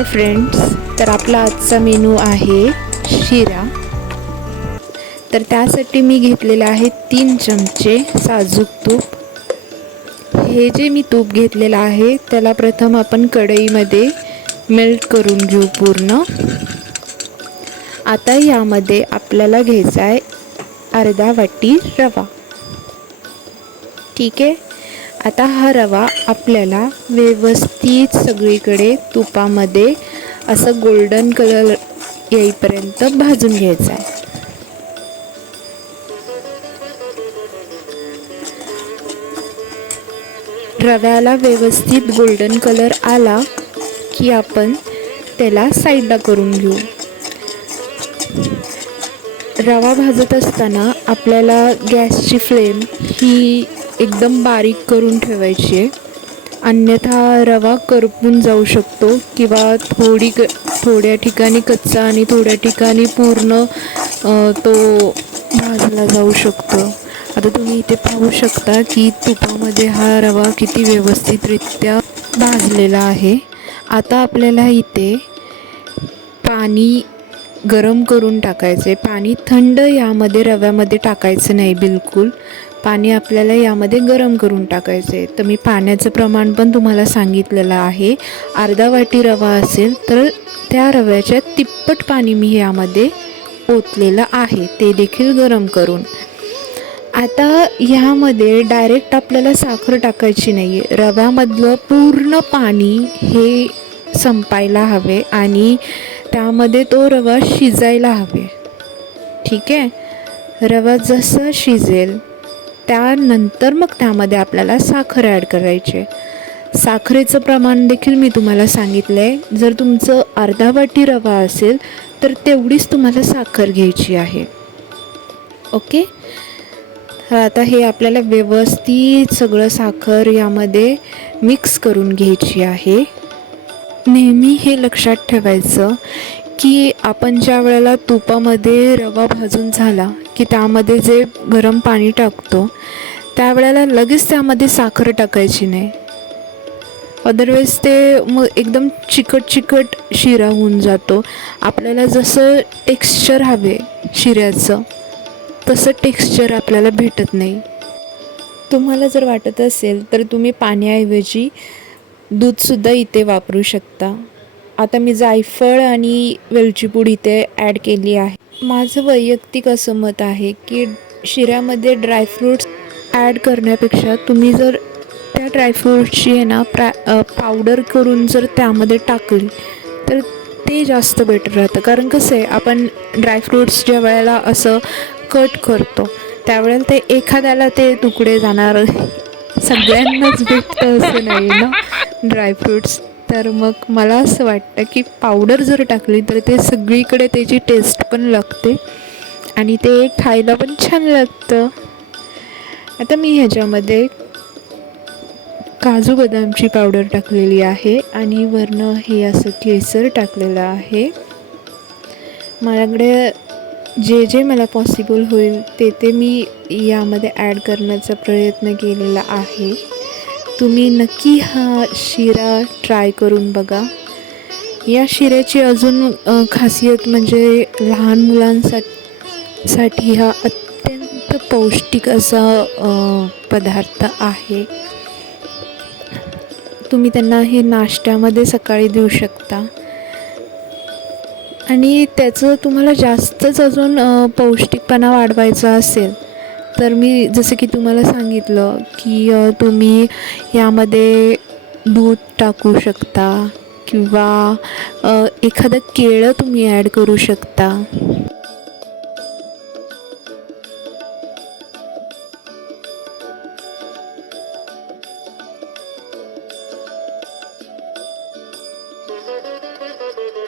Hi friends, तर आपला आजचा मेनू आहे शिरा। तर त्यासाठी मी घेतलेले आहे 3 चमचे साजूक तूप। हे जे मी तूप घेतलेलं आहे त्याला प्रथम आपण कढईमध्ये मेल्ट करून घेऊ पूर्ण। आता यामध्ये आपल्याला घ्यायचा आहे अर्धा वाटी रवा। ठीक आहे, आता हा रवा आपल्याला व्यवस्थित सगळीकडे तुपामध्ये असं गोल्डन कलर येईपर्यंत भाजून घ्यायचा आहे। रव्याला व्यवस्थित गोल्डन कलर आला की आपण त्याला साईडला करून घेऊ। रवा भाजत असताना आपल्याला गॅसची फ्लेम ही एकदम बारीक करून ठेवायची आहे, अन्यथा रवा करपून जाऊ शकतो किंवा थोड्या ठिकाणी कच्चा आणि थोड्या ठिकाणी पूर्ण तो भाजला जाऊ शकतो। आता तुम्ही इथे पाहू शकता की तुपामध्ये हा रवा किती व्यवस्थितरित्या भाजलेला आहे। आता आपल्याला इथे पाणी गरम करून टाकायचे। पाणी थंड यामध्ये रव्यामध्ये टाकायचं नाही बिलकुल, पाणी आपल्याला यामध्ये गरम करून टाकायचे। तर मी पाण्याचं प्रमाण पण तुम्हाला सांगितलेलं आहे। अर्धा वाटी रवा असेल तर त्या रव्याच्या तिप्पट पाणी मी यामध्ये ओतलेलं आहे, ते देखील गरम करून। आता ह्यामध्ये डायरेक्ट आपल्याला साखर टाकायची नाही आहे, रव्यामधलं पूर्ण पाणी हे संपायला हवे आणि त्यामध्ये तो रवा शिजायला हवे। ठीक आहे, रवा जसं शिजेल त्यानंतर मग त्यामध्ये आपल्याला साखर ॲड करायची। साखरेचं प्रमाण देखील मी तुम्हाला सांगितलं आहे। जर तुमचं अर्धा वाटी रवा असेल तर तेवढीच तुम्हाला साखर घ्यायची आहे। ओके, आता हे आपल्याला व्यवस्थित सगळं साखर यामध्ये मिक्स करून घ्यायची आहे। नेहमी हे लक्षात ठेवायचं की आपण ज्या वेळेला तुपामध्ये रवा भाजून झाला की त्यामध्ये जे गरम पाणी टाकतो त्यावेळेला लगेच त्यामध्ये साखर टाकायची नाही, अदरवाईज ते मग एकदम चिकट शिरा होऊन जातो। आपल्याला जसं टेक्स्चर हवे शिऱ्याचं तसं टेक्स्चर आपल्याला भेटत नाही। तुम्हाला जर वाटत असेल तर तुम्ही पाण्याऐवजी दूधसुद्धा इथे वापरू शकता। आता मी जायफळ आणि वेलची पूड इथे ॲड केली आहे। माझं वैयक्तिक असं मत आहे की शिऱ्यामध्ये ड्रायफ्रूट्स ॲड करण्यापेक्षा तुम्ही जर त्या ड्रायफ्रूट्सची आहे ना पावडर करून जर त्यामध्ये टाकली तर ते जास्त बेटर राहतं। कारण कसं आहे, आपण ड्रायफ्रूट्स ज्या वेळेला असं कट करतो त्यावेळेला ते एखाद्याला ते तुकडे जाणार, सगळ्यांनाच भेटतं असं नाही ना ड्रायफ्रूट्स। तर मग मला असं वाटतं की पावडर जर टाकली तर ते सगळीकडे त्याची टेस्ट पण लागते आणि ते खायला पण छान लागतं। आता मी ह्याच्यामध्ये काजू बदामची पावडर टाकलेली आहे आणि वरनं हे असं केसर टाकलेलं आहे। माझ्याकडे जे मला पॉसिबल होईल ते मी यामध्ये ॲड करण्याचा प्रयत्न केलेला आहे। तुम्ही नक्की हा शिरा ट्राय करून बघा। या शिऱ्याची अजून खासियत म्हणजे लहान मुलांसाठी हा अत्यंत पौष्टिक असा पदार्थ आहे। तुम्ही त्यांना हे नाश्त्यामध्ये सकाळी देऊ शकता आणि त्याचं तुम्हाला जास्तच अजून पौष्टिकपणा वाढवायचा असेल तर मी जसं की तुम्हाला सांगितलं की तुम्ही यामध्ये दूध टाकू शकता किंवा एखादं केळं तुम्ही ॲड करू शकता।